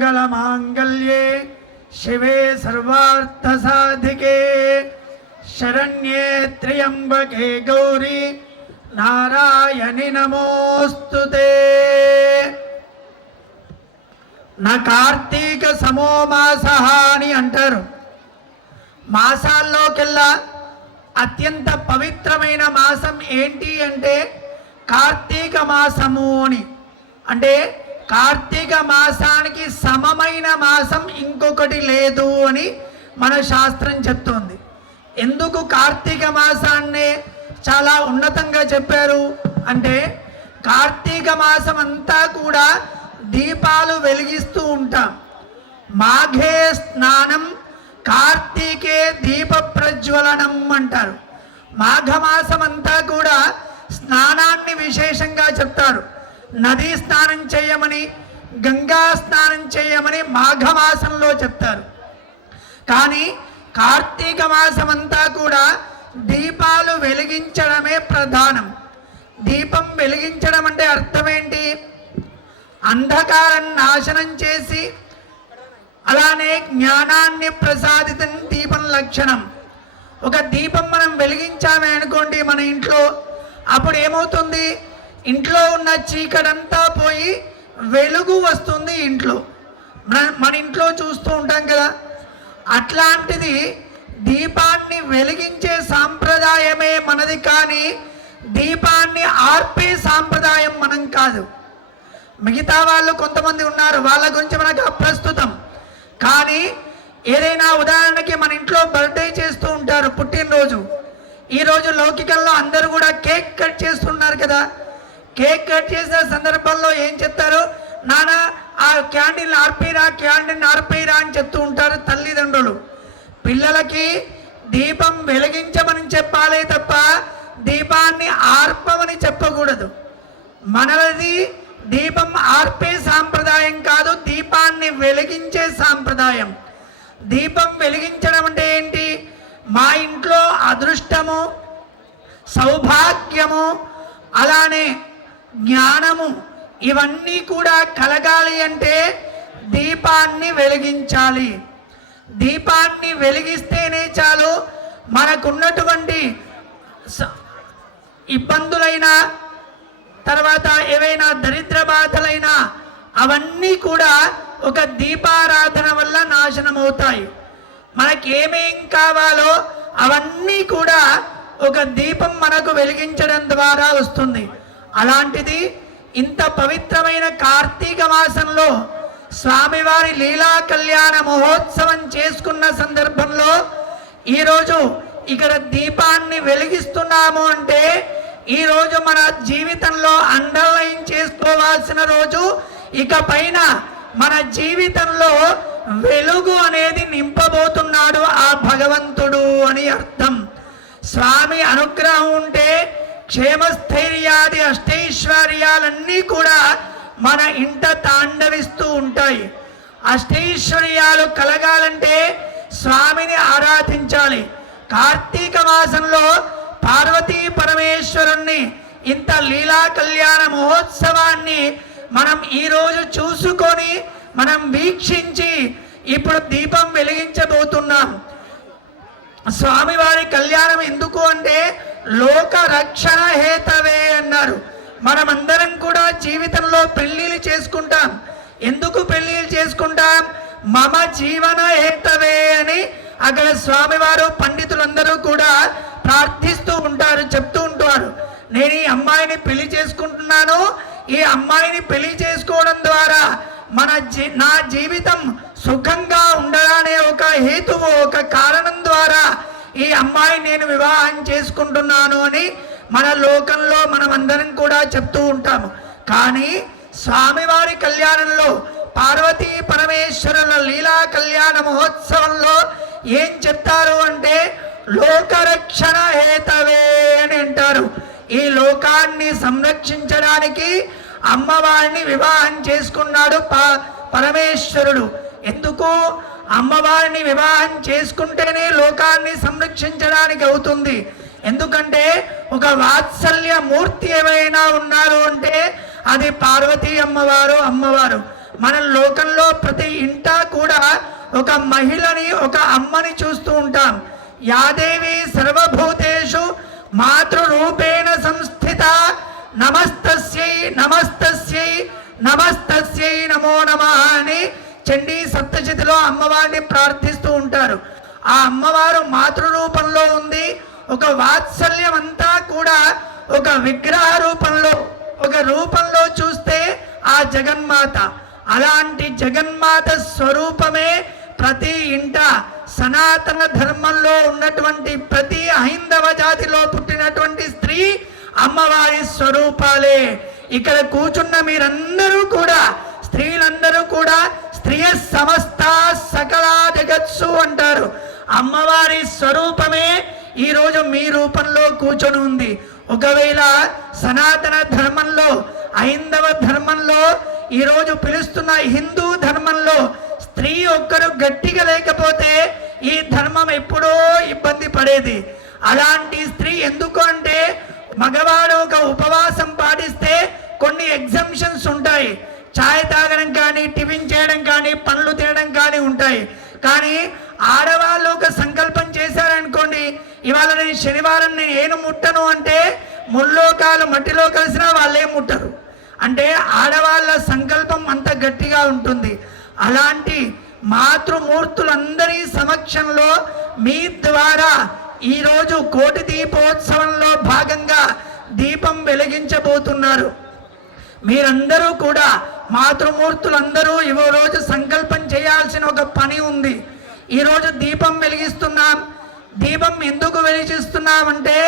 सर्वमङ्गलमाङ्गल्ये शिवे सर्वार्थसाधिके शरण्ये त्र्यम्बके गौरी नारायणि नमोस्तुते। నా కార్తీక సమో మాసః అని అంటారు. మాసాల్లోకెల్లా అత్యంత పవిత్రమైన మాసం ఏంటి అంటే కార్తీక మాసము అని. అంటే కార్తీక మాసానికి సమమైన మాసం ఇంకొకటి లేదు అని మన శాస్త్రం చెప్తోంది. ఎందుకు కార్తీక మాసాన్ని చాలా ఉన్నతంగా చెప్పారు అంటే కార్తీక మాసం అంతా కూడా దీపాలు వెలిగిస్తూ ఉంటాం. మాఘే స్నానం కార్తీకే దీప ప్రజ్వలనం అంటారు. మాఘమాసం అంతా కూడా స్నానాన్ని విశేషంగా చెప్తారు. నదీ స్నానం చేయమని, గంగా స్నానం చేయమని మాఘమాసంలో చెప్తారు. కానీ కార్తీక మాసం అంతా కూడా దీపాలు వెలిగించడమే ప్రధానం. దీపం వెలిగించడం అంటే అర్థం ఏంటి? అంధకారం నాశనం చేసి అలానే జ్ఞానాన్ని ప్రసాదితం దీపం లక్షణం. ఒక దీపం మనం వెలిగించామే అనుకోండి మన ఇంట్లో, అప్పుడు ఏమవుతుంది? ఇంట్లో ఉన్న చీకటంతా పోయి వెలుగు వస్తుంది ఇంట్లో. మన ఇంట్లో చూస్తూ ఉంటాం కదా. అట్లాంటిది దీపాన్ని వెలిగించే సాంప్రదాయమే మనది, కానీ దీపాన్ని ఆర్పే సాంప్రదాయం మనం కాదు. మిగతా వాళ్ళు కొంతమంది ఉన్నారు, వాళ్ళ గురించి మనకు అప్రస్తుతం. కానీ ఏదైనా ఉదాహరణకి మన ఇంట్లో బర్త్డే చేస్తూ ఉంటారు, పుట్టినరోజు. ఈరోజు లౌకికంలో అందరూ కూడా కేక్ కట్ చేస్తున్నారు కదా. కేక్ కట్ చేసిన సందర్భంలో ఏం చెప్తారు? నాన్న ఆ క్యాండిల్ ఆర్పేరా అని చెప్తూ ఉంటారు తల్లిదండ్రులు. పిల్లలకి దీపం వెలిగించమని చెప్పాలే తప్ప దీపాన్ని ఆర్పమని చెప్పకూడదు. మనది దీపం ఆర్పే సాంప్రదాయం కాదు, దీపాన్ని వెలిగించే సాంప్రదాయం. దీపం వెలిగించడం అంటే ఏంటి? మా ఇంట్లో అదృష్టము, సౌభాగ్యము, అలానే జ్ఞానము ఇవన్నీ కూడా కలగాలి అంటే దీపాన్ని వెలిగించాలి. దీపాన్ని వెలిగిస్తేనే చాలు మనకున్నటువంటి ఇబ్బందులైనా, తర్వాత ఏవైనా దరిద్ర బాధలైనా అవన్నీ కూడా ఒక దీపారాధన వల్ల నాశనం అవుతాయి. మనకేమేం కావాలో అవన్నీ కూడా ఒక దీపం మనకు వెలిగించడం ద్వారా వస్తుంది. అలాంటిది ఇంత పవిత్రమైన కార్తీక మాసంలో స్వామివారి లీలా కళ్యాణ మహోత్సవం చేసుకున్న సందర్భంలో ఈరోజు ఇక్కడ దీపాన్ని వెలిగిస్తున్నాము అంటే ఈరోజు మన జీవితంలో అండర్లైన్ చేసుకోవాల్సిన రోజు. ఇక పైన మన జీవితంలో వెలుగు అనేది నింపబోతున్నాడు ఆ భగవంతుడు అని అర్థం. స్వామి అనుగ్రహం ఉంటే క్షేమస్థైర్యాది అష్టైశ్వర్యాలన్నీ కూడా మన ఇంట తాండవిస్తూ ఉంటాయి. అష్టైశ్వర్యాలు కలగాలంటే స్వామిని ఆరాధించాలి. కార్తీక మాసంలో పార్వతీ పరమేశ్వరుణ్ణి ఇంత లీలా కళ్యాణ మహోత్సవాన్ని మనం ఈరోజు చూసుకొని మనం వీక్షించి ఇప్పుడు దీపం వెలిగించబోతున్నాం. స్వామివారి కళ్యాణం ఎందుకు అంటే లోక రక్షణ హేతవే అన్నారు. మనమందరం కూడా జీవితంలో పెళ్లిళ్ళు చేసుకుంటాం. ఎందుకు పెళ్లిళ్ళు చేసుకుంటాం? మమ జీవన హేతవే అని అక్కడ స్వామివారు పండితులందరూ కూడా ప్రార్థిస్తూ ఉంటారు, చెప్తూ ఉంటారు. నేను ఈ అమ్మాయిని పెళ్లి చేసుకుంటున్నాను, ఈ అమ్మాయిని పెళ్లి చేసుకోవడం ద్వారా నా జీవితం సుఖంగా ఉండాలనే ఒక హేతువు, ఒక కారణం ద్వారా ఈ అమ్మాయిని నేను వివాహం చేసుకుంటున్నాను అని మన లోకంలో మనమందరం కూడా చెప్తూ ఉంటాము. కానీ స్వామివారి కళ్యాణంలో పార్వతీ పరమేశ్వరుల లీలా కళ్యాణ మహోత్సవంలో ఏం చెప్తారు అంటే లోకరక్షణ హేతవే అని అంటారు. ఈ లోకాన్ని సంరక్షించడానికి అమ్మవారిని వివాహం చేసుకున్నాడు పరమేశ్వరుడు. ఎందుకు? అమ్మవారిని వివాహం చేసుకుంటేనే లోకాన్ని సంరక్షించడానికి అవుతుంది. ఎందుకంటే ఒక వాత్సల్య మూర్తి ఏమైనా ఉన్నారు అంటే అది పార్వతీ అమ్మవారు. మన లోకంలో ప్రతి ఇంటా కూడా ఒక మహిళని, ఒక అమ్మని చూస్తూ ఉంటాం. యాదేవి సర్వభూతేషు మాతృరూపేణ సంస్థిత నమస్తస్యై నమస్తస్యై నమస్తస్యై నమో నమః అని చండీ సప్తశతిలో అమ్మవారిని ప్రార్థిస్తూ ఉంటారు. ఆ అమ్మవారు మాతృరూపంలో ఉంది. ఒక వాత్సల్యం అంతా కూడా ఒక విగ్రహ రూపంలో, ఒక రూపంలో చూస్తే ఆ జగన్మాత. అలాంటి జగన్మాత స్వరూపమే ప్రతి ఇంట సనాతన ధర్మంలో ఉన్నటువంటి ప్రతి హైందవ జాతిలో పుట్టినటువంటి స్త్రీ అమ్మవారి స్వరూపాలే. ఇక్కడ కూర్చున్న మీరందరూ కూడా, స్త్రీలందరూ కూడా స్త్రీయ సమస్త సకల జగత్సు అంటారు. అమ్మవారి స్వరూపమే ఈరోజు మీ రూపంలో కూర్చొని ఉంది. ఒకవేళ సనాతన ధర్మంలో, హైందవ ధర్మంలో, ఈరోజు పిలుస్తున్న హిందూ ధర్మంలో స్త్రీ ఒక్కరు గట్టిగా లేకపోతే ఈ ధర్మం ఎప్పుడో ఇబ్బంది పడేది. అలాంటి స్త్రీ ఎందుకు అంటే, మగవాడు ఒక ఉపవాసం పాటిస్తే కొన్ని ఎగ్జంప్షన్స్ ఉంటాయి. ఛాయ్ తాగడం కానీ, టిఫిన్ చేయడం కానీ, పనులు తినడం కానీ ఉంటాయి. కానీ ఆడవాళ్ళు ఒక సంకల్పం చేశారనుకోండి, ఇవాళ నేను శనివారం నేను ఏను ముట్టను అంటే ముల్లోకాలు మట్టిలో కలిసినా వాళ్ళే ముట్టరు. అంటే ఆడవాళ్ళ సంకల్పం అంత గట్టిగా ఉంటుంది. అలాంటి మాతృమూర్తులందరి సమక్షంలో మీ ద్వారా ఈరోజు కోటి దీపోత్సవంలో భాగంగా దీపం వెలిగించబోతున్నారు. మీరందరూ కూడా మాతృమూర్తులందరూ ఈ రోజు సంకల్పం చేయాల్సిన ఒక పని ఉంది. ఈరోజు దీపం వెలిగిస్తున్నాం. దీపం ఎందుకు వెలిగిస్తున్నామంటే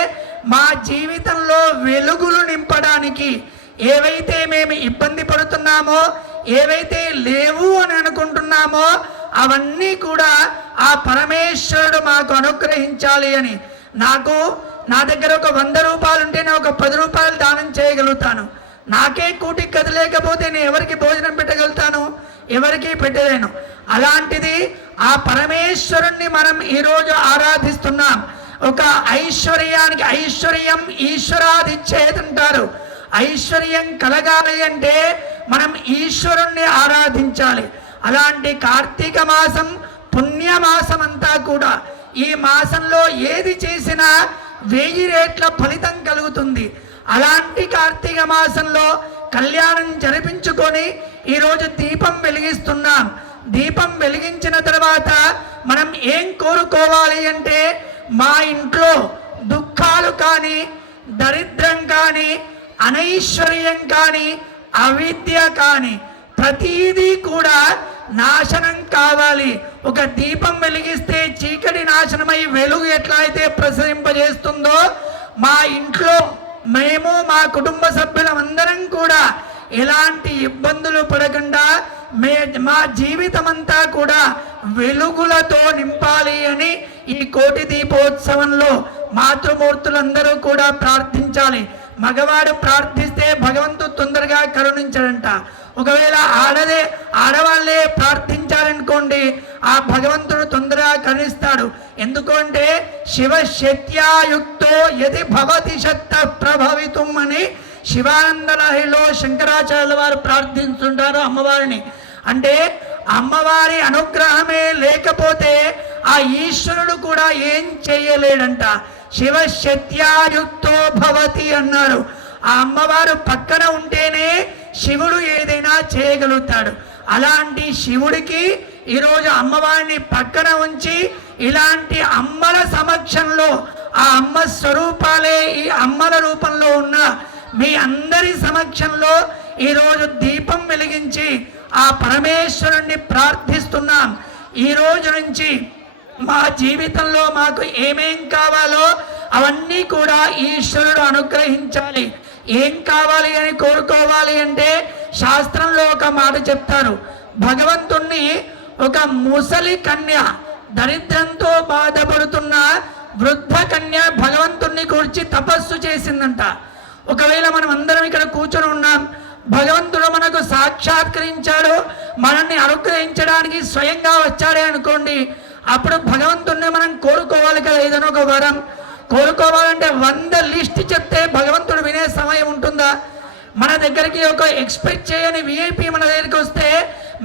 మా జీవితంలో వెలుగులు నింపడానికి. ఏవైతే మేము ఇబ్బంది పడుతున్నామో, ఏవైతే లేవు అని అనుకుంటున్నామో అవన్నీ కూడా ఆ పరమేశ్వరుడు మాకు అనుగ్రహించాలి అని. నా దగ్గర ఒక 100 రూపాయలు ఉంటే నేను ఒక 10 రూపాయలు దానం చేయగలుగుతాను. నాకే కూటికి గతి లేకపోతే నేను ఎవరికి భోజనం పెట్టగలుగుతాను? ఎవరికి పెట్టలేను. అలాంటిది ఆ పరమేశ్వరుణ్ణి మనం ఈరోజు ఆరాధిస్తున్నాం. ఒక ఐశ్వర్యానికి ఐశ్వర్యం ఈశ్వరాదిచ్చేదంటారు. ఐశ్వర్యం కలగాలి అంటే మనం ఈశ్వరుణ్ణి ఆరాధించాలి. అలాంటి కార్తీక మాసం పుణ్యమాసం అంతా కూడా ఈ మాసంలో ఏది చేసినా 1000 రెట్ల ఫలితం కలుగుతుంది. అలాంటి కార్తీక మాసంలో కళ్యాణం జరిపించుకొని ఈరోజు దీపం వెలిగిస్తున్నాం. దీపం వెలిగించిన తర్వాత మనం ఏం కోరుకోవాలి అంటే, మా ఇంట్లో దుఃఖాలు కానీ, దరిద్రం కానీ, అనైశ్వర్యం కానీ, అవిద్య కానీ ప్రతీదీ కూడా నాశనం కావాలి. ఒక దీపం వెలిగిస్తే చీకటి నాశనమై వెలుగు ఎట్లా అయితే ప్రసరింపజేస్తుందో, మా ఇంట్లో మేము మా కుటుంబ సభ్యులందరం కూడా ఎలాంటి ఇబ్బందులు పడకుండా మా జీవితం అంతా కూడా వెలుగులతో నింపాలి అని ఈ కోటి దీపోత్సవంలో మాతృమూర్తులందరూ కూడా ప్రార్థించాలి. మగవాడు ప్రార్థిస్తే భగవంతుడు తొందరగా కరుణించడంట. ఒకవేళ ఆడవాళ్ళే ప్రార్థించాలనుకోండి, ఆ భగవంతుడు తొందరగా కరుణిస్తాడు. ఎందుకంటే శివశక్త్యాయుక్తో యది భవతి శక్త ప్రభవితుం అని శివానంద లహరిలో శంకరాచార్యుల వారు ప్రార్థిస్తుంటారు అమ్మవారిని. అంటే అమ్మవారి అనుగ్రహమే లేకపోతే ఆ ఈశ్వరుడు కూడా ఏం చేయలేడంట. శివశక్త్యాయుక్తో భవతి అన్నారు. ఆ అమ్మవారు పక్కన ఉంటేనే శివుడు ఏదైనా చేయగలుగుతాడు. అలాంటి శివుడికి ఈరోజు అమ్మవారిని పక్కన ఉంచి ఇలాంటి అమ్మల సమక్షంలో ఆ అమ్మ స్వరూపాలే ఈ అమ్మల రూపంలో ఉన్న మీ అందరి సమక్షంలో ఈరోజు దీపం వెలిగించి ఆ పరమేశ్వరుణ్ణి ప్రార్థిస్తున్నాం. ఈ రోజు నుంచి మా జీవితంలో మాకు ఏమేం కావాలో అవన్నీ కూడా ఈశ్వరుడు అనుగ్రహించాలి. ఏం కావాలి అని కోరుకోవాలి అంటే శాస్త్రంలో ఒక మాట చెప్తారు. భగవంతుణ్ణి ఒక ముసలి కన్య, దరిద్రంతో బాధపడుతున్న వృద్ధ కన్య భగవంతుణ్ణి కూర్చి తపస్సు చేసిందంట. ఒకవేళ మనం అందరం ఇక్కడ కూర్చొని ఉన్నాం, భగవంతుడు మనకు సాక్షాత్కరించాడు, మనల్ని అనుగ్రహించడానికి స్వయంగా వచ్చాడే అనుకోండి, అప్పుడు భగవంతుణ్ణి మనం కోరుకోవాలి కదా. ఏదైనా ఒక వరం కోరుకోవాలంటే 100 లిస్ట్ చెప్తే భగవంతుడు వినే సమయం ఉంటుందా? మన దగ్గరికి ఒక ఎక్స్పెక్ట్ చేయని విఐపి మన దగ్గరికి వస్తే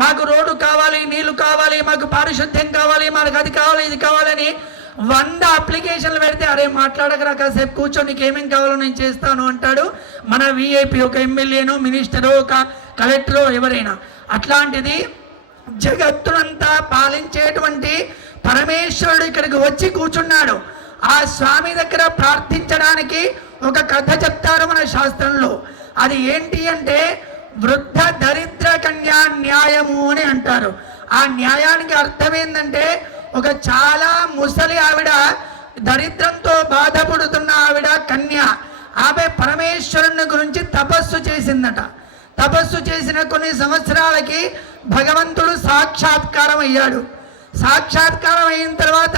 మాకు రోడ్డు కావాలి, నీళ్లు కావాలి, మాకు పారిశుద్ధ్యం కావాలి, మాకు అది కావాలి, ఇది కావాలని 100 అప్లికేషన్లు పెడితే అరే మాట్లాడకరా కాసేపు కూర్చొని నీకు ఏమేమి కావాలో నేను చేస్తాను అంటాడు మన విఐపి, ఒక ఎమ్మెల్యేనో మినిస్టరో ఒక కలెక్టరో ఎవరైనా. అట్లాంటిది జగత్తునంతా పాలించేటువంటి పరమేశ్వరుడు ఇక్కడికి వచ్చి కూర్చున్నాడు. ఆ స్వామి దగ్గర ప్రార్థించడానికి ఒక కథ చెప్తారు మన శాస్త్రంలో. అది ఏంటి అంటే వృద్ధ దరిద్ర కన్యా న్యాయము అని అంటారు. ఆ న్యాయానికి అర్థం ఏంటంటే ఒక చాలా ముసలి ఆవిడ, దరిద్రంతో బాధపడుతున్న ఆవిడ కన్య, ఆమె పరమేశ్వరుని గురించి తపస్సు చేసిందట. తపస్సు చేసిన కొన్ని సంవత్సరాలకి భగవంతుడు సాక్షాత్కారం అయ్యాడు. సాక్షాత్కారం అయిన తర్వాత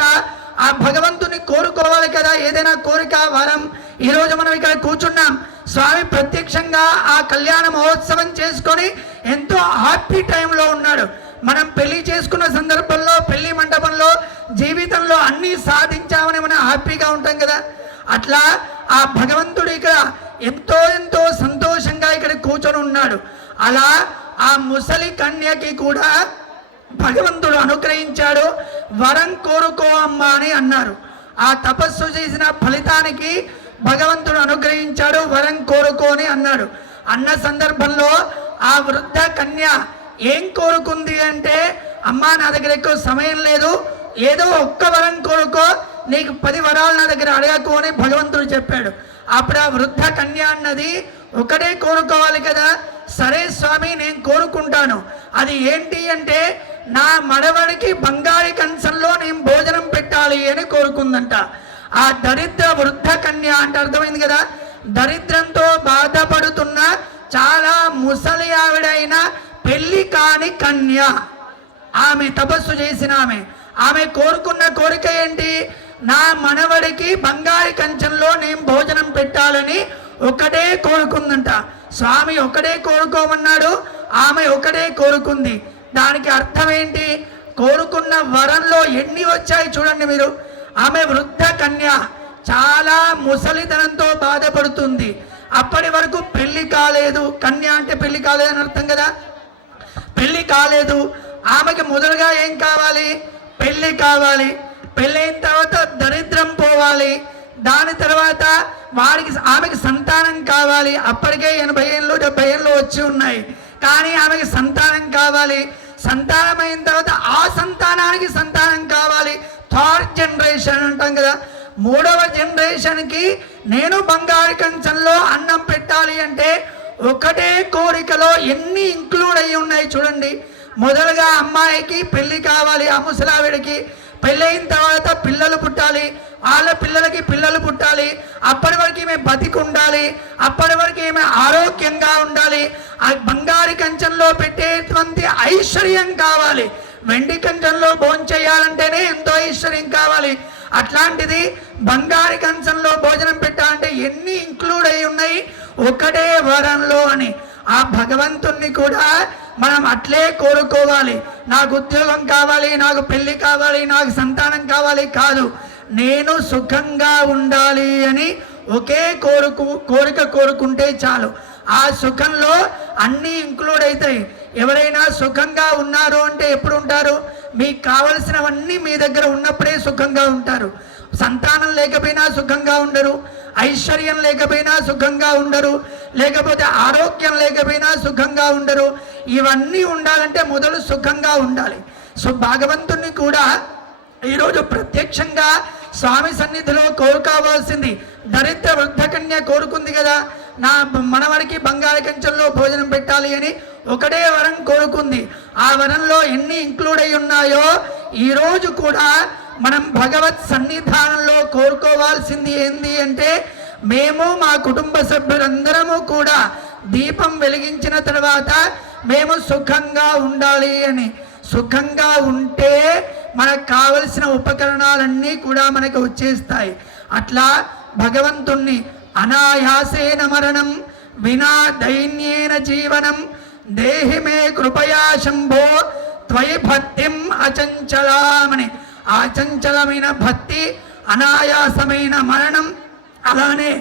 ఆ భగవంతుని కోరుకోవాలి కదా, ఏదైనా కోరిక వరం. ఈరోజు మనం ఇక్కడ కూర్చున్నాం, స్వామి ప్రత్యక్షంగా ఆ కళ్యాణ మహోత్సవం చేసుకొని ఎంతో హ్యాపీ టైంలో ఉన్నాడు. మనం పెళ్లి చేసుకున్న సందర్భంలో, పెళ్లి మండపంలో, జీవితంలో అన్నీ సాధించామని మనం హ్యాపీగా ఉంటాం కదా. అట్లా ఆ భగవంతుడు ఇక్కడ ఎంతో ఎంతో సంతోషంగా ఇక్కడ కూర్చొని ఉన్నాడు. అలా ఆ ముసలి కన్యకి కూడా భగవంతుడు అనుగ్రహించాడు. వరం కోరుకో అమ్మా అని అన్నారు. ఆ తపస్సు చేసిన ఫలితానికి భగవంతుడు అనుగ్రహించాడు, వరం కోరుకో అని అన్నాడు. అన్న సందర్భంలో ఆ వృద్ధ కన్య ఏం కోరుకుంది అంటే, అమ్మా నా దగ్గర ఎక్కువ సమయం లేదు, ఏదో ఒక్క వరం కోరుకో, నీకు 10 వరాలు నా దగ్గర అడగకు అని భగవంతుడు చెప్పాడు. అప్పుడు ఆ వృద్ధ కన్య అన్నది ఒకటే కోరుకోవాలి కదా. సరే స్వామి నేను కోరుకుంటాను. అది ఏంటి అంటే నా మనవడికి బంగారు కంచంలో నేను భోజనం పెట్టాలి అని కోరుకుందంట. ఆ దరిద్ర వృద్ధ కన్య అంటే అర్థమైంది కదా, దరిద్రంతో బాధపడుతున్న చాలా ముసలి ఆవిడైన పెళ్లి కాని కన్య, ఆమె తపస్సు చేసిన ఆమె కోరుకున్న కోరిక ఏంటి, నా మనవడికి బంగారు కంచంలో నేను భోజనం పెట్టాలని ఒకటే కోరుకుందంట. స్వామి ఒకటే కోరుకోమన్నాడు, ఆమె ఒకటే కోరుకుంది. దానికి అర్థం ఏంటి, కోరుకున్న వరంలో ఎన్ని వచ్చాయి చూడండి మీరు. ఆమె వృద్ధ కన్య, చాలా ముసలితనంతో బాధపడుతుంది. అప్పటి వరకు పెళ్లి కాలేదు, కన్య అంటే పెళ్లి కాలేదు అని అర్థం కదా, పెళ్లి కాలేదు. ఆమెకి మొదలుగా ఏం కావాలి, పెళ్లి కావాలి. పెళ్ళైన తర్వాత దరిద్రం పోవాలి. దాని తర్వాత ఆమెకి సంతానం కావాలి. అప్పటికే 80 ఏళ్ళు 70 ఏళ్ళు వచ్చి ఉన్నాయి, కానీ ఆమెకి సంతానం కావాలి. సంతానం అయిన తర్వాత ఆ సంతానానికి సంతానం కావాలి. 3rd జనరేషన్ అంటాం కదా, 3వ జనరేషన్కి నేను బంగారు కంచంలో అన్నం పెట్టాలి అంటే ఒకటే కోరికలో ఎన్ని ఇంక్లూడ్ అయ్యి ఉన్నాయి చూడండి. మొదలుగా అమ్మాయికి పెళ్లి కావాలి, ఆ ముసలావిడికి పెళ్ళైన తర్వాత పిల్లలు పుట్టాలి, వాళ్ళ పిల్లలకి పిల్లలు పుట్టాలి. అప్పటి వరకు ఈమె బతికి ఉండాలి, అప్పటి వరకు ఈమె ఆరోగ్యంగా ఉండాలి. ఆ బంగారు కంచంలో పెట్టేటువంటి ఐశ్వర్యం కావాలి. వెండి కంచంలో భోంచేయాలంటేనే ఎంతో ఐశ్వర్యం కావాలి. అట్లాంటిది బంగారు కంచంలో భోజనం పెట్టాలంటే ఎన్ని ఇంక్లూడ్ అయి ఉన్నాయి ఒకటే వరంలో అని. ఆ భగవంతుణ్ణి కూడా మనం అట్లే కోరుకోవాలి. నాకు ఉద్యోగం కావాలి, నాకు పెళ్లి కావాలి, నాకు సంతానం కావాలి కాదు, నేను సుఖంగా ఉండాలి అని ఒకే కోరిక కోరుకుంటే చాలు. ఆ సుఖంలో అన్నీ ఇంక్లూడ్ అవుతాయి. ఎవరైనా సుఖంగా ఉన్నారు అంటే ఎప్పుడు ఉంటారు, మీకు కావలసినవన్నీ మీ దగ్గర ఉన్నప్పుడే సుఖంగా ఉంటారు. సంతానం లేకపోయినా సుఖంగా ఉండరు, ఐశ్వర్యం లేకపోయినా సుఖంగా ఉండరు, లేకపోతే ఆరోగ్యం లేకపోయినా సుఖంగా ఉండరు. ఇవన్నీ ఉండాలంటే మొదలు సుఖంగా ఉండాలి. సో భగవంతుణ్ణి కూడా ఈరోజు ప్రత్యక్షంగా స్వామి సన్నిధిలో కోరుకోవాల్సింది. దరిద్ర వృద్ధ కన్య కోరుకుంది కదా, నా మనవడికి బంగారు కంచంలో భోజనం పెట్టాలి అని ఒకటే వరం కోరుకుంది. ఆ వరంలో ఎన్ని ఇంక్లూడ్ అయి ఉన్నాయో ఈరోజు కూడా మనం భగవత్ సన్నిధానంలో కోరుకోవాల్సింది ఏంది అంటే, మేము మా కుటుంబ సభ్యులందరము కూడా దీపం వెలిగించిన తర్వాత మేము సుఖంగా ఉండాలి అని. సుఖంగా ఉంటే మనకు కావలసిన ఉపకరణాలన్నీ కూడా మనకు వచ్చేస్తాయి. అట్లా భగవంతుణ్ణి అనాయాసేన మరణం వినా దైన్యేన జీవనం దేహి మే కృపయా శంభో త్వయి భక్తిం అచంచలామని. అచంచలమైన భక్తి, అనాయాసమైన మరణం, అలానే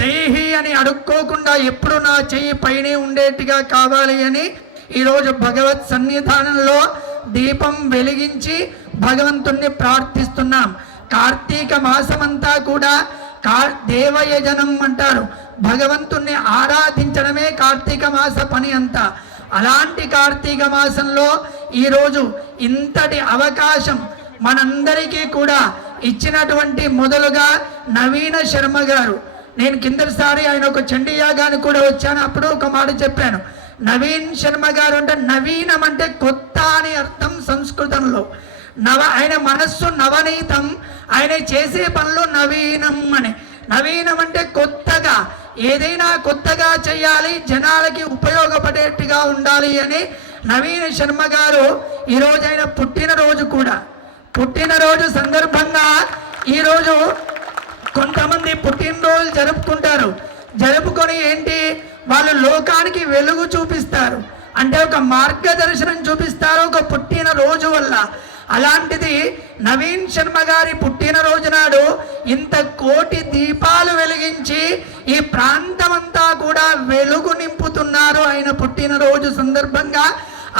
దేహి అని అడుక్కోకుండా ఎప్పుడు నా చెయ్యి పైనే ఉండేట్టుగా కావాలి అని ఈరోజు భగవత్ సన్నిధానంలో దీపం వెలిగించి భగవంతుణ్ణి ప్రార్థిస్తున్నాం. కార్తీక మాసమంతా కూడా దేవయజనం అంటారు. భగవంతుణ్ణి ఆరాధించడమే కార్తీక మాస పని అంతా. అలాంటి కార్తీక మాసంలో ఈరోజు ఇంతటి అవకాశం మనందరికీ కూడా ఇచ్చినటువంటి మొదలుగా నవీన శర్మ గారు, నేను కిందసారి ఆయన ఒక చండీ యాగానికి కూడా వచ్చాను, అప్పుడు ఒక మాట చెప్పాను. నవీన్ శర్మ గారు అంటే నవీనం అంటే కొత్త అని అర్థం సంస్కృతంలో. ఆయన మనస్సు నవనీతం, ఆయన చేసే పనులు నవీనం అని. నవీనం అంటే కొత్తగా, ఏదైనా కొత్తగా చేయాలి, జనాలకి ఉపయోగపడేట్టుగా ఉండాలి అని నవీన శర్మ గారు ఈరోజు ఆయన పుట్టినరోజు కూడా. పుట్టినరోజు సందర్భంగా ఈరోజు కొంతమంది పుట్టినరోజు జరుపుకుంటారు. జరుపుకొని ఏంటి, వాళ్ళు లోకానికి వెలుగు చూపిస్తారు, అంటే ఒక మార్గదర్శనం చూపిస్తారు ఒక పుట్టినరోజు వల్ల. అలాంటిది నవీన్ శర్మ గారి పుట్టినరోజు నాడు ఇంత కోటి దీపాలు వెలిగించి ఈ ప్రాంతమంతా కూడా వెలుగు నింపుతున్నారు ఆయన పుట్టినరోజు సందర్భంగా.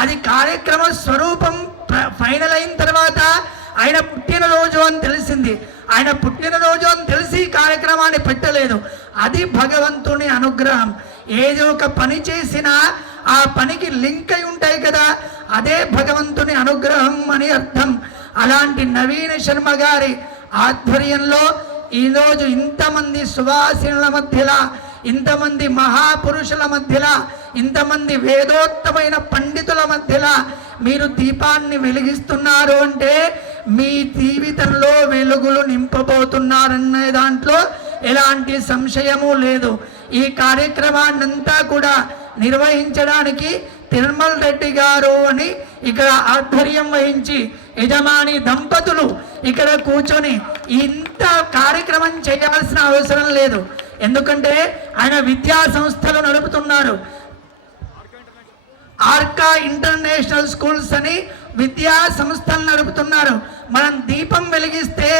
అది కార్యక్రమ స్వరూపం ఫైనల్ అయిన తర్వాత ఆయన పుట్టినరోజు అని తెలిసింది. ఆయన పుట్టినరోజు అని తెలిసి కార్యక్రమాన్ని పెట్టలేదు. అది భగవంతుని అనుగ్రహం. ఏదో ఒక పని చేసినా ఆ పనికి లింక్ అయి ఉంటాయి కదా, అదే భగవంతుని అనుగ్రహం అని అర్థం. అలాంటి నవీన శర్మ గారి ఆధ్వర్యంలో ఈరోజు ఇంతమంది సువాసినుల మధ్యలో, ఇంతమంది మహాపురుషుల మధ్యలో, ఇంతమంది వేదోత్తమైన పండితుల మధ్యలో మీరు దీపాన్ని వెలిగిస్తున్నారు అంటే మీ జీవితంలో వెలుగులు నింపబోతున్నారనే దాంట్లో ఎలాంటి సంశయము లేదు. ఈ కార్యక్రమాన్నంతా కూడా నిర్వహించడానికి తిరుమల రెడ్డి గారు అని ఇక్కడ ఆధ్వర్యం వహించి యజమాని దంపతులు ఇక్కడ కూర్చొని ఇంత కార్యక్రమం చేయాల్సిన అవసరం లేదు. ఎందుకంటే ఆయన విద్యా సంస్థలు నడుపుతున్నారు. ఆర్కా ఇంటర్నేషనల్ స్కూల్స్ అని విద్యా సంస్థలు నడుపుతున్నారు. మనం దీపం వెలిగిస్తే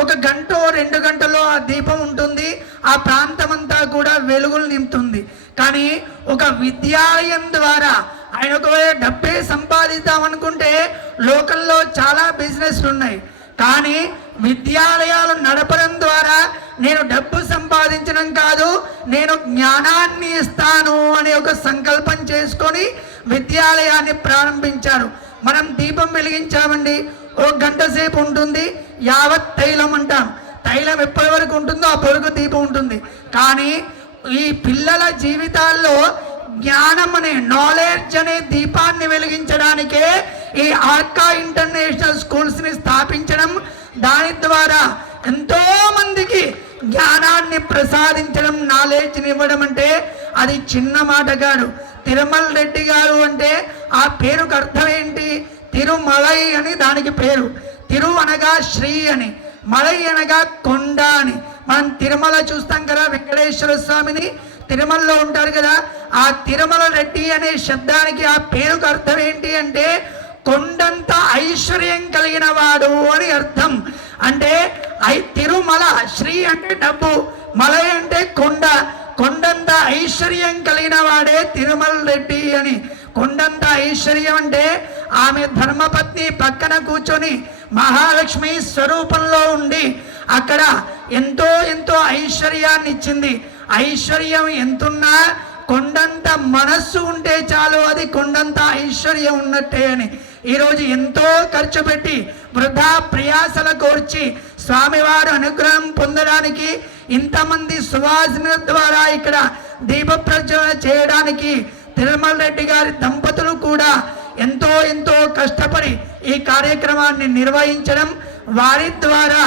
1 గంట 2 గంటలో ఆ దీపం ఉంటుంది, ఆ ప్రాంతం అంతా కూడా వెలుగులు నింపుతుంది. కానీ ఒక విద్యాలయం ద్వారా ఆయన ఒకవేళ డబ్బే సంపాదిద్దాం అనుకుంటే లోకల్లో చాలా బిజినెస్లు ఉన్నాయి. కానీ విద్యాలయాలు నడపడం ద్వారా నేను డబ్బు సంపాదించడం కాదు, నేను జ్ఞానాన్ని ఇస్తాను అనే ఒక సంకల్పం చేసుకొని విద్యాలయాన్ని ప్రారంభించారు. మనం దీపం వెలిగించామండి, 1 గంట సేపు ఉంటుంది, యావత్ తైలం అంటాం. తైలం ఎప్పటి వరకు ఉంటుందో ఆ పొరుగు దీపం ఉంటుంది. కానీ ఈ పిల్లల జీవితాల్లో జ్ఞానం అనే నాలెడ్జ్ అనే దీపాన్ని వెలిగించడానికే ఈ ఆర్కా ఇంటర్నేషనల్ స్కూల్స్ని స్థాపించడం, దాని ద్వారా ఎంతో మందికి జ్ఞానాన్ని ప్రసాదించడం, నాలెడ్జ్ని ఇవ్వడం అంటే అది చిన్న మాట కాదు. తిరుమల రెడ్డి గారు అంటే ఆ పేరుకు అర్థం ఏంటి? తిరుమలై అని దానికి పేరు. తిరు అనగా శ్రీ అని, మలై అనగా కొండ అని. మనం తిరుమల చూస్తాం కదా, వెంకటేశ్వర స్వామిని తిరుమలలో ఉంటారు కదా. ఆ తిరుమల రెడ్డి అనే శబ్దానికి ఆ పేరుకు అర్థం ఏంటి అంటే కొండంత ఐశ్వర్యం కలిగిన వాడు అని అర్థం. అంటే తిరుమల, శ్రీ అంటే డబ్బు, మలై అంటే కొండ, కొండంత ఐశ్వర్యం కలిగిన వాడే తిరుమల రెడ్డి అని. కొండంత ఐశ్వర్యం అంటే ఆమె ధర్మపత్ని పక్కన కూర్చొని మహాలక్ష్మి స్వరూపంలో ఉండి అక్కడ ఎంతో ఎంతో ఐశ్వర్యాన్ని ఇచ్చింది. ఐశ్వర్యం ఎంతున్నా కొండంత మనస్సు ఉంటే చాలు, అది కొండంత ఐశ్వర్యం ఉన్నట్టే అని. ఈరోజు ఎంతో ఖర్చు పెట్టి వృధా ప్రయాసల కోర్చి స్వామివారు అనుగ్రహం పొందడానికి ఇంతమంది సువాసన ద్వారా ఇక్కడ దీప ప్రజ్వలన చేయడానికి తిరుమల రెడ్డి గారి దంపతులు కూడా ఎంతో ఎంతో కష్టపడి ఈ కార్యక్రమాన్ని నిర్వహించడం, వారి ద్వారా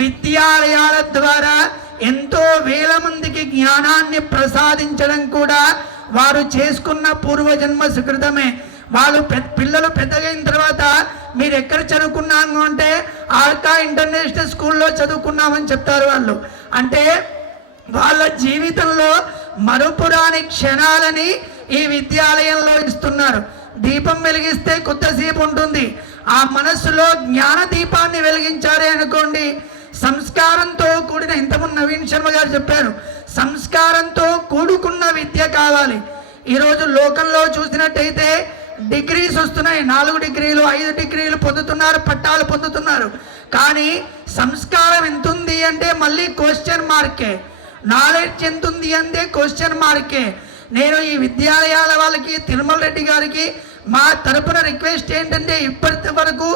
విద్యాలయాల ద్వారా ఎంతో వేల మందికి జ్ఞానాన్ని ప్రసాదించడం కూడా వారు చేసుకున్న పూర్వజన్మ సుకృతమే. వాళ్ళు పిల్లలు పెద్దగైన తర్వాత మీరు ఎక్కడ చదువుకున్నాము అంటే ఆర్కా ఇంటర్నేషనల్ స్కూల్లో చదువుకున్నామని చెప్తారు వాళ్ళు. అంటే వాళ్ళ జీవితంలో మరుపురాని క్షణాలని ఈ విద్యాలయంలో ఇస్తున్నారు. దీపం వెలిగిస్తే కొద్దిసేపు ఉంటుంది, ఆ మనస్సులో జ్ఞాన దీపాన్ని వెలిగించారే అనుకోండి, సంస్కారంతో కూడిన, ఇంతకుముందు నవీన్ శర్మ గారు చెప్పారు, సంస్కారంతో కూడుకున్న విద్య కావాలి. ఈరోజు లోకంలో చూసినట్టయితే డిగ్రీస్ వస్తున్నాయి, 4 డిగ్రీలు 5 డిగ్రీలు పొందుతున్నారు, పట్టాలు పొందుతున్నారు. కానీ సంస్కారం ఎంత ఉంది అంటే మళ్ళీ క్వశ్చన్ మార్కే. నాలెడ్జ్ ఎంత ఉంది అంటే క్వశ్చన్ మార్కే. నేను ఈ విద్యాలయాల వాళ్ళకి, తిరుమల రెడ్డి గారికి మా తరపున రిక్వెస్ట్ ఏంటంటే ఇప్పటి వరకు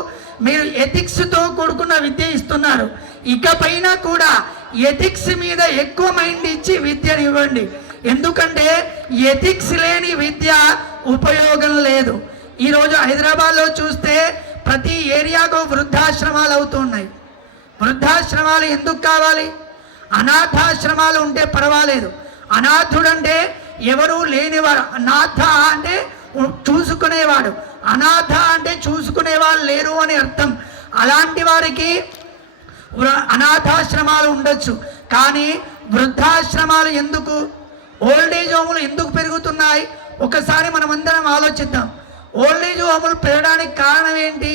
మీరు ఎథిక్స్తో కూడుకున్న విద్య ఇస్తున్నారు, ఇకపైన కూడా ఎథిక్స్ మీద ఎక్కువ మైండ్ ఇచ్చి విద్యను ఇవ్వండి. ఎందుకంటే ఎథిక్స్ లేని విద్య ఉపయోగం లేదు. ఈరోజు హైదరాబాద్లో చూస్తే ప్రతి ఏరియాకు వృద్ధాశ్రమాలు అవుతున్నాయి. వృద్ధాశ్రమాలు ఎందుకు కావాలి? అనాథాశ్రమాలు ఉంటే పర్వాలేదు. అనాథుడంటే ఎవరు లేనివాడు, అనాథ అంటే చూసుకునేవాడు, అనాథ అంటే చూసుకునేవాళ్ళు లేరు అని అర్థం. అలాంటి వారికి అనాథాశ్రమాలు ఉండొచ్చు, కానీ వృద్ధాశ్రమాలు ఎందుకు, ఓల్డేజ్ హోములు ఎందుకు పెరుగుతున్నాయి? ఒకసారి మనం అందరం ఆలోచిద్దాం. ఓల్డేజ్ హోములు పెరగడానికి కారణం ఏంటి?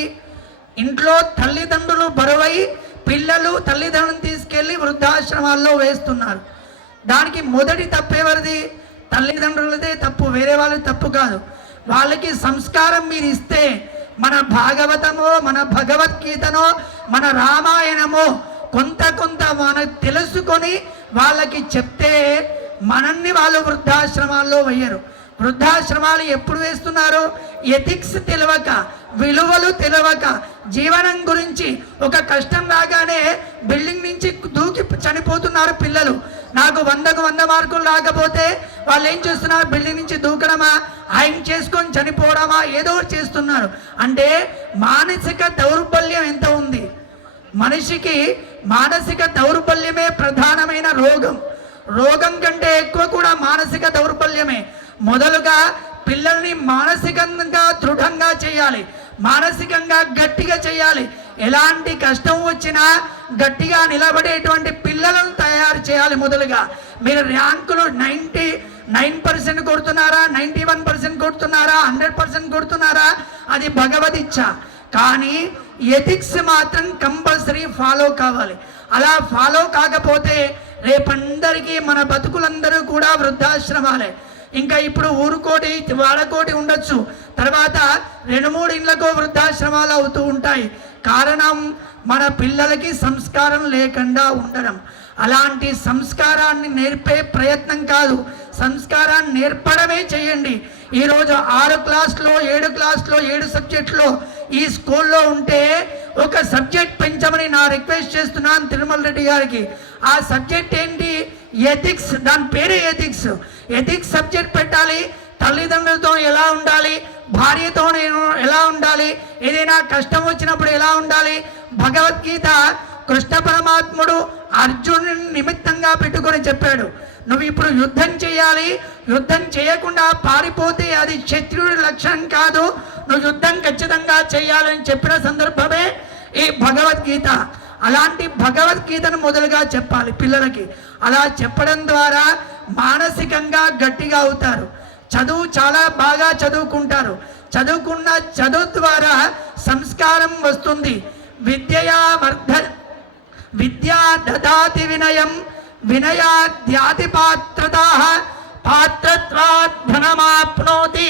ఇంట్లో తల్లిదండ్రులు బరువై పిల్లలు తల్లిదండ్రులను తీసుకెళ్ళి వృద్ధాశ్రమాల్లో వేస్తున్నారు. దానికి మొదటి తప్పు ఎవరిది? తల్లిదండ్రులదే తప్పు, వేరే వాళ్ళది తప్పు కాదు. వాళ్ళకి సంస్కారం మీరు ఇస్తే, మన భాగవతమో మన భగవద్గీతనో మన రామాయణమో కొంత మనకు తెలుసుకొని వాళ్ళకి చెప్తే మనల్ని వాళ్ళు వృద్ధాశ్రమాల్లో వేయరు. వృద్ధాశ్రమాలు ఎప్పుడు వేస్తున్నారు? ఎథిక్స్ తెలియక, విలువలు తెలియక, జీవనం గురించి ఒక కష్టం రాగానే బిల్డింగ్ నుంచి దూకి చనిపోతున్నారు పిల్లలు. నాకు 100కు 100 మార్కులు రాకపోతే వాళ్ళు ఏం చేస్తున్నారు? బిల్డింగ్ నుంచి దూకడమా, ఆయన చేసుకొని చనిపోవడమా, ఏదో చేస్తున్నారు. అంటే మానసిక దౌర్బల్యం ఎంత ఉంది? మనిషికి మానసిక దౌర్బల్యమే ప్రధానమైన రోగం. రోగం కంటే ఎక్కువ కూడా మానసిక దౌర్బల్యమే. మొదలుగా పిల్లల్ని మానసికంగా దృఢంగా చేయాలి, మానసికంగా గట్టిగా చేయాలి. ఎలాంటి కష్టం వచ్చినా గట్టిగా నిలబడేటువంటి పిల్లలను తయారు చేయాలి. మొదలుగా మీరు ర్యాంకులు 99% కొడుతున్నారా, 91% కొడుతున్నారా, 100% కొడుతున్నారా, అది భగవదిచ్ఛ. కానీ ఎథిక్స్ మాత్రం కంపల్సరీ ఫాలో కావాలి. అలా ఫాలో కాకపోతే రేపందరికీ మన బతుకులందరూ కూడా వృద్ధాశ్రమాలే. ఇంకా ఇప్పుడు ఊరుకోటి వాడకోటి ఉండొచ్చు, తర్వాత 2-3 ఇళ్లకు వృద్ధాశ్రమాలు అవుతూ ఉంటాయి. కారణం మన పిల్లలకి సంస్కారం లేకుండా ఉండడం. అలాంటి సంస్కారాన్ని నేర్పే ప్రయత్నం కాదు, సంస్కారాన్ని నేర్పడమే చేయండి. ఈరోజు 6 క్లాస్లో 7 క్లాస్లో 7 సబ్జెక్టులో ఈ స్కూల్లో ఉంటే ఒక సబ్జెక్ట్ పెంచమని నా రిక్వెస్ట్ చేస్తున్నాను తిరుమల రెడ్డి గారికి. ఆ సబ్జెక్ట్ ఏంటి? ఎథిక్స్. దాని పేరే ఎథిక్స్. ఎథిక్స్ సబ్జెక్ట్ పెట్టాలి. తల్లిదండ్రులతో ఎలా ఉండాలి, భార్యతో ఎలా ఉండాలి, ఏదైనా కష్టం వచ్చినప్పుడు ఎలా ఉండాలి. భగవద్గీత కృష్ణ పరమాత్ముడు అర్జునుని నిమిత్తంగా పెట్టుకొని చెప్పాడు, నువ్వు ఇప్పుడు యుద్ధం చేయాలి, యుద్ధం చేయకుండా పారిపోతే అది క్షత్రియుడి లక్షణం కాదు, నువ్వు యుద్ధం ఖచ్చితంగా చేయాలని చెప్పిన సందర్భమే ఈ భగవద్గీత. అలాంటి భగవద్గీతను మొదలుగా చెప్పాలి పిల్లలకి. అలా చెప్పడం ద్వారా మానసికంగా గట్టిగా అవుతారు. చదువు చాలా బాగా చదువుకుంటారు. చదువుకున్న చదువు ద్వారా సంస్కారం వస్తుంది. విద్యా దదాతి వినయం వినయాద్యాతి పాత్రతా పాత్రత్వాత్ ధనమాప్నోతి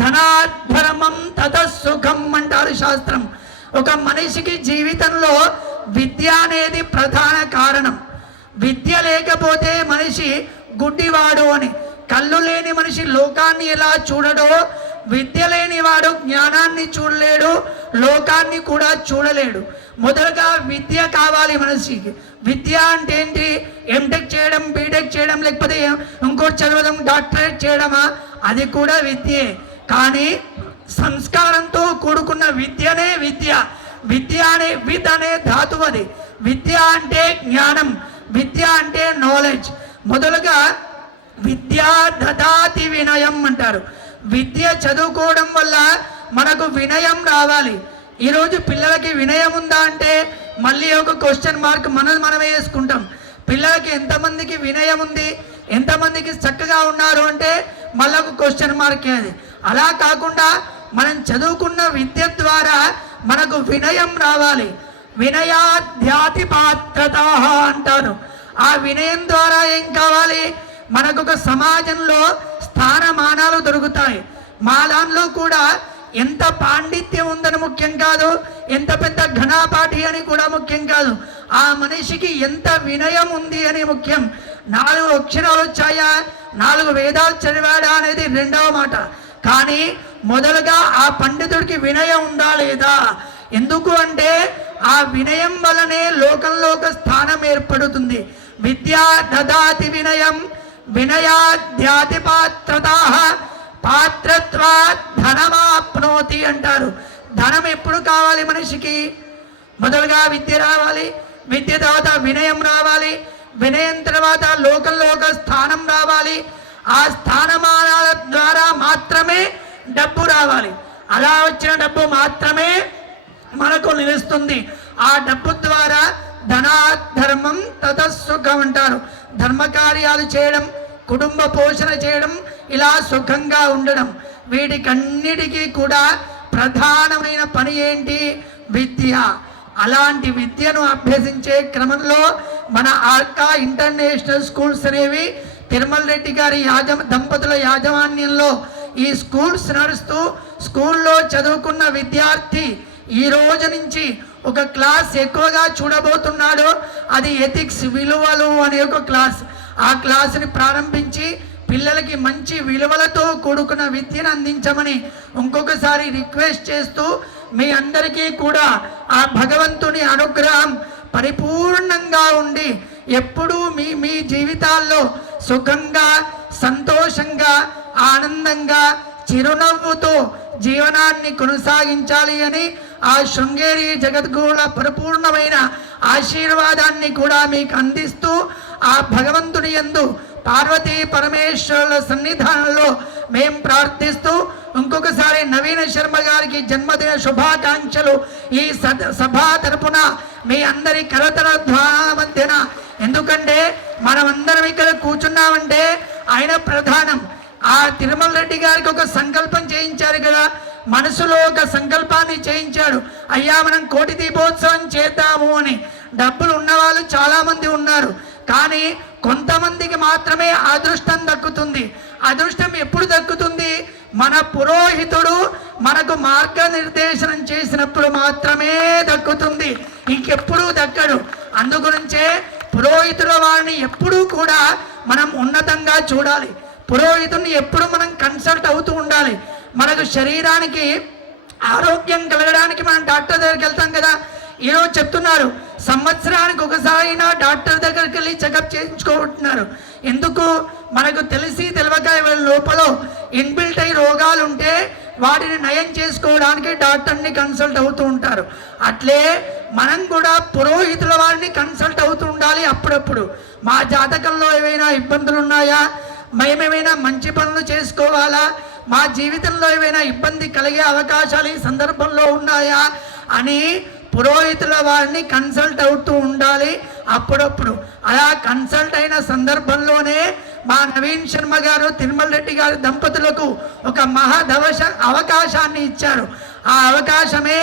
ధనాధర్మం తతసుఖం అంటారు శాస్త్రం. ఒక మనిషికి జీవితంలో విద్య అనేది ప్రధాన కారణం. విద్య లేకపోతే మనిషి గుడ్డివాడు అని. కళ్ళు లేని మనిషి లోకాన్ని ఎలా చూడడో, విద్య లేని వాడు జ్ఞానాన్ని చూడలేడు, లోకాన్ని కూడా చూడలేడు. మొదలుగా విద్య కావాలి మనిషికి. విద్య అంటే ఏంటి? ఎంటెక్ చేయడం, బీటెక్ చేయడం, లేకపోతే ఇంకోటి చదవడం, డాక్టరేట్ చేయడమా, అది కూడా విద్యే. కానీ సంస్కారంతో కూడుకున్న విద్యనే విద్య. విద్య అనే విద్ అనే ధాతువు అది. విద్య అంటే జ్ఞానం, విద్య అంటే నాలెడ్జ్. మొదలుగా విద్యా దదాతి వినయం అంటారు. విద్య చదువుకోవడం వల్ల మనకు వినయం రావాలి. ఈరోజు పిల్లలకి వినయం ఉందా అంటే మళ్ళీ ఒక క్వశ్చన్ మార్క్ మనమే వేసుకుంటాం. పిల్లలకి ఎంతమందికి వినయం ఉంది, ఎంతమందికి చక్కగా ఉన్నారు అంటే మళ్ళీ ఒక క్వశ్చన్ మార్కే అది. అలా కాకుండా మనం చదువుకున్న విద్య ద్వారా మనకు వినయం రావాలి. వినయాద్యాతి పాత్రత అంటారు. ఆ వినయం ద్వారా ఏం కావాలి? మనకు ఒక సమాజంలో స్థానమానాలు దొరుకుతాయి. మా దానిలో కూడా ఎంత పాండిత్యం ఉందని ముఖ్యం కాదు, ఎంత పెద్ద ఘనాపాఠి అని కూడా ముఖ్యం కాదు, ఆ మనిషికి ఎంత వినయం ఉంది అని ముఖ్యం. 4 అక్షరాలు వచ్చాయా, 4 వేదాలు చదివాడా అనేది రెండవ మాట. కానీ మొదలుగా ఆ పండితుడికి వినయం ఉందా లేదా? ఎందుకు అంటే ఆ వినయం వలనే లోకంలో ఒక స్థానం ఏర్పడుతుంది. విద్యా దదాతి వినయం వినయాద్యాతి పాత్రతాః పాత్రత్వాత్ ధనమాప్నోతి అంటారు. ధనం ఎప్పుడు కావాలి మనిషికి? మొదలుగా విద్య రావాలి, విద్య తర్వాత వినయం రావాలి, వినయం తర్వాత లోకంలో ఒక స్థానం రావాలి, ఆ స్థానమానాల ద్వారా మాత్రమే డబ్బు రావాలి. అలా వచ్చిన డబ్బు మాత్రమే మనకు నిలుస్తుంది. ఆ డబ్బు ద్వారా ధనాధర్మం తతసుఖం అంటారు. ధర్మ కార్యాలు చేయడం, కుటుంబ పోషణ చేయడం, ఇలా సుఖంగా ఉండడం, వీటికన్నిటికీ కూడా ప్రధానమైన పని ఏంటి? విద్య. అలాంటి విద్యను అభ్యసించే క్రమంలో మన ఆర్కా ఇంటర్నేషనల్ స్కూల్స్ అనేవి తిరుమల రెడ్డి గారి దంపతుల యాజమాన్యంలో ఈ స్కూల్స్ నడుస్తూ స్కూల్లో చదువుకున్న విద్యార్థి ఈ రోజు నుంచి ఒక క్లాస్ ఎక్కువగా చూడబోతున్నాడు. అది ఎథిక్స్ విలువలు అనే ఒక క్లాస్. ఆ క్లాసుని ప్రారంభించి పిల్లలకి మంచి విలువలతో కూడుకున్న విద్యను అందించమని ఇంకొకసారి రిక్వెస్ట్ చేస్తూ మీ అందరికీ కూడా ఆ భగవంతుని అనుగ్రహం పరిపూర్ణంగా ఉండి ఎప్పుడూ మీ జీవితాల్లో సుఖంగా, సంతోషంగా, ఆనందంగా, చిరునవ్వుతో జీవనాన్ని కొనసాగించాలి అని ఆ శృంగేరి జగద్గురుల పరిపూర్ణమైన ఆశీర్వాదాన్ని కూడా మీకు అందిస్తూ ఆ భగవంతుని యందు పార్వతీ పరమేశ్వరుల సన్నిధానంలో మేం ప్రార్థిస్తూ ఇంకొకసారి నవీన శర్మ గారికి జన్మదిన శుభాకాంక్షలు ఈ సభా తరపున మీ అందరి కరతల ధ్వాన. ఎందుకంటే మనమందరం ఇక్కడ కూర్చున్నామంటే ఆయన ప్రధానం. ఆ తిరుమల రెడ్డి గారికి ఒక సంకల్పం చేయించారు కదా, మనసులో ఒక సంకల్పాన్ని చేయించాడు. అయ్యా మనం కోటి దీపోత్సవం చేద్దాము అని. డబ్బులు ఉన్నవాళ్ళు చాలా మంది ఉన్నారు, కానీ కొంతమందికి మాత్రమే అదృష్టం దక్కుతుంది. అదృష్టం ఎప్పుడు దక్కుతుంది? మన పురోహితుడు మనకు మార్గనిర్దేశనం చేసినప్పుడు మాత్రమే దక్కుతుంది, ఇంకెప్పుడు దక్కడు. అందుగురించే పురోహితుల వారిని ఎప్పుడూ కూడా మనం ఉన్నతంగా చూడాలి. పురోహితుడిని ఎప్పుడు మనం కన్సల్ట్ అవుతూ ఉండాలి. మనకు శరీరానికి ఆరోగ్యం కలగడానికి మనం డాక్టర్ దగ్గరికి వెళ్తాం కదా. ఈరోజు చెప్తున్నారు సంవత్సరానికి ఒకసారి డాక్టర్ దగ్గరికి వెళ్ళి చెకప్ చేయించుకుంటున్నారు. ఎందుకు? మనకు తెలిసి తెలియక లోపల ఇన్బిల్ట్ అయ్యి రోగాలు ఉంటే వాటిని నయం చేసుకోవడానికి డాక్టర్ని కన్సల్ట్ అవుతూ ఉంటారు. అట్లే మనం కూడా పురోహితుల వారిని కన్సల్ట్ అవుతూ ఉండాలి అప్పుడప్పుడు. మా జాతకంలో ఏవైనా ఇబ్బందులు ఉన్నాయా, మేమేమైనా మంచి పనులు చేసుకోవాలా, మా జీవితంలో ఏమైనా ఇబ్బంది కలిగే అవకాశాలు ఈ సందర్భంలో ఉన్నాయా అని పురోహితుల వారిని కన్సల్ట్ అవుతూ ఉండాలి అప్పుడప్పుడు. అలా కన్సల్ట్ అయిన సందర్భంలోనే మా నవీన్ శర్మ గారు తిరుమల రెడ్డి గారి దంపతులకు ఒక అవకాశాన్ని ఇచ్చారు. ఆ అవకాశమే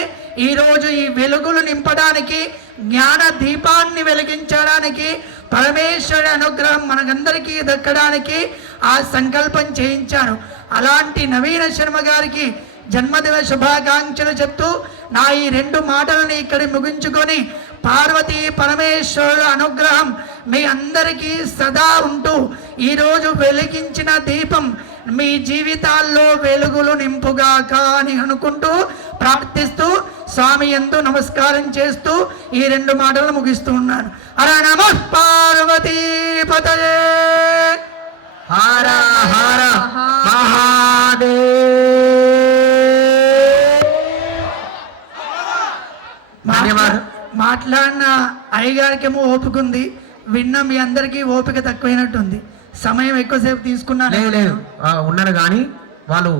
ఈరోజు ఈ వెలుగులు నింపడానికి, జ్ఞాన దీపాన్ని వెలిగించడానికి, పరమేశ్వరుడి అనుగ్రహం మనకందరికీ దక్కడానికి ఆ సంకల్పం చేయించారు. అలాంటి నవీన శర్మ గారికి జన్మదిన శుభాకాంక్షలు చెప్తూ నా ఈ 2 మాటలను ఇక్కడ ముగించుకొని పార్వతీ పరమేశ్వరుల అనుగ్రహం మీ అందరికీ సదా ఉంటూ ఈరోజు వెలిగించిన దీపం మీ జీవితాల్లో వెలుగులు నింపుగాక అని అనుకుంటూ ప్రార్థిస్తూ స్వామి యందు నమస్కారం చేస్తూ ఈ 2 మాటలు ముగిస్తూ ఉన్నాను. హర నమః పార్వతీ పతయే హర హర మహాదేవ్. మాట్లాడిన అయ్యగారికేమో ఓపిక ఉంది, విన్న మీ అందరికీ ఓపిక తక్కువైనట్టుంది. సమయం ఎక్కువసేపు తీసుకున్నా లేదు ఉన్నారు కానీ వాళ్ళు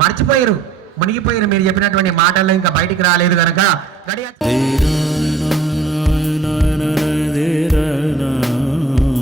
మర్చిపోయారు, మునిగిపోయారు. మీరు చెప్పినటువంటి మాటల్లో ఇంకా బయటికి రాలేదు కనుక